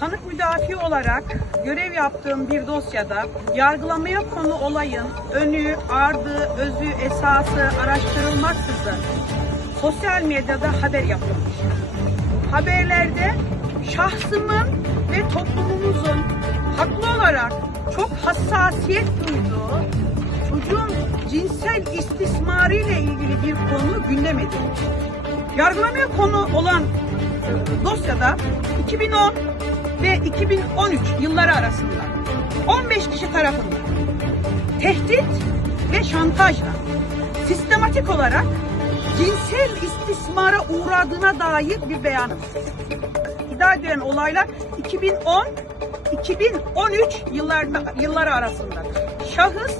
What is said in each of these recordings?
Sanık müdafi olarak görev yaptığım bir dosyada yargılamaya konu olayın önü, ardı, özü, esası araştırılmaksızın sosyal medyada haber yapılmış. Haberlerde şahsımın ve toplumumuzun haklı olarak çok hassasiyet duyduğu çocuğun cinsel istismarı ile ilgili bir konu gündem edilmiş. Yargılamaya konu olan dosyada 2010 ve 2013 yılları arasında 15 kişi tarafından tehdit ve şantajla sistematik olarak cinsel istismara uğradığına dair bir beyanım. İddia edilen olaylar 2010 2013 yıllar, yılları arasında. Şahıs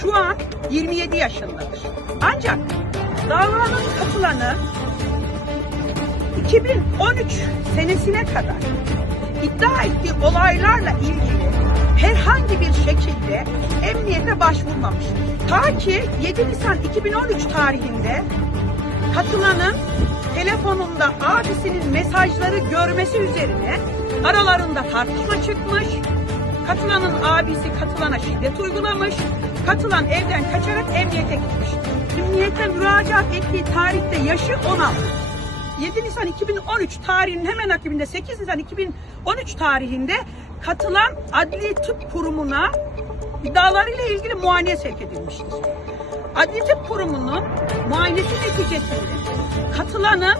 şu an 27 yaşındadır. Ancak davanın katılanı 2013 senesine kadar iddia ettiği olaylarla ilgili herhangi bir şekilde emniyete başvurmamıştır. Ta ki 7 Nisan 2013 tarihinde katılanın telefonunda abisinin mesajları görmesi üzerine aralarında tartışma çıkmış. Katılanın abisi katılana şiddet uygulamış. Katılan evden kaçarak emniyete gitmiş. Emniyete müracaat ettiği tarihte yaşı 16. 7 Nisan 2013 tarihinin hemen akibinde 8 Nisan 2013 tarihinde katılan Adli Tıp Kurumu'na iddialarıyla ilgili muayeneye sevk edilmiştir. Adli Tıp Kurumu'nun muayenesi neticesinde katılanın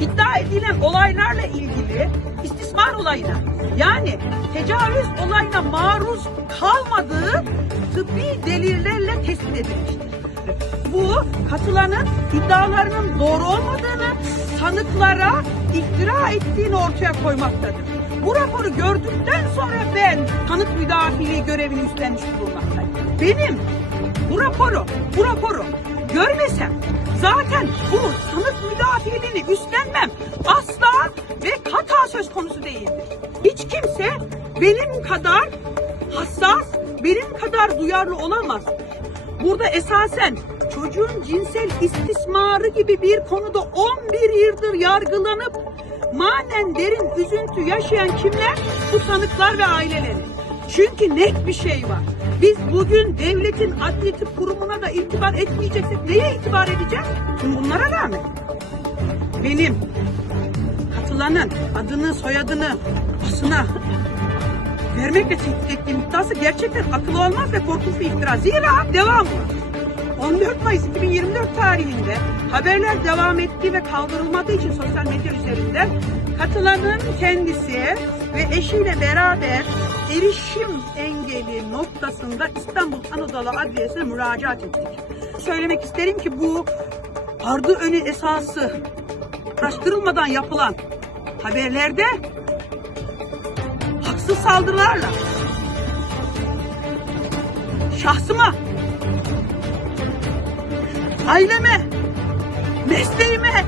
iddia edilen olaylarla ilgili istismar olayına yani tecavüz olayına maruz kalmadığı tıbbi delillerle tespit edilmiştir. Bu katılanın iddialarının doğru olmadığını, sanıklara iftira ettiğini ortaya koymaktadır. Bu raporu gördükten sonra ben tanık müdafiliği görevini üstlenmiş bulunmaktayım. Benim bu raporu, bu raporu görmesem zaten bu sanık müdafiliğini üstlenmem asla ve kata söz konusu değildir. Hiç kimse benim kadar hassas, benim kadar duyarlı olamaz. Burada esasen çocuğun cinsel istismarı gibi bir konuda 11 yıldır yargılanıp manen derin üzüntü yaşayan kimler? Bu sanıklar ve aileleri. Çünkü net bir şey var. Biz bugün devletin adli tıp kurumuna da itibar etmeyeceksek neye itibar edeceğiz? Tüm bunlara rağmen. Benim katılanın adını, soyadını, basına vermekle tehdit ettiğim iddiası gerçekten akıl olmaz ve korkunç bir iftira. Zira devam var. 14 Mayıs 2024 tarihinde haberler devam ettiği ve kaldırılmadığı için sosyal medya üzerinden katılanın kendisi ve eşiyle beraber erişim engeli noktasında İstanbul Anadolu Adliyesi'ne müracaat ettik. Söylemek isterim ki bu ardı önü esası araştırılmadan yapılan haberlerde haksız saldırılarla şahsıma, aileme, mesleğime,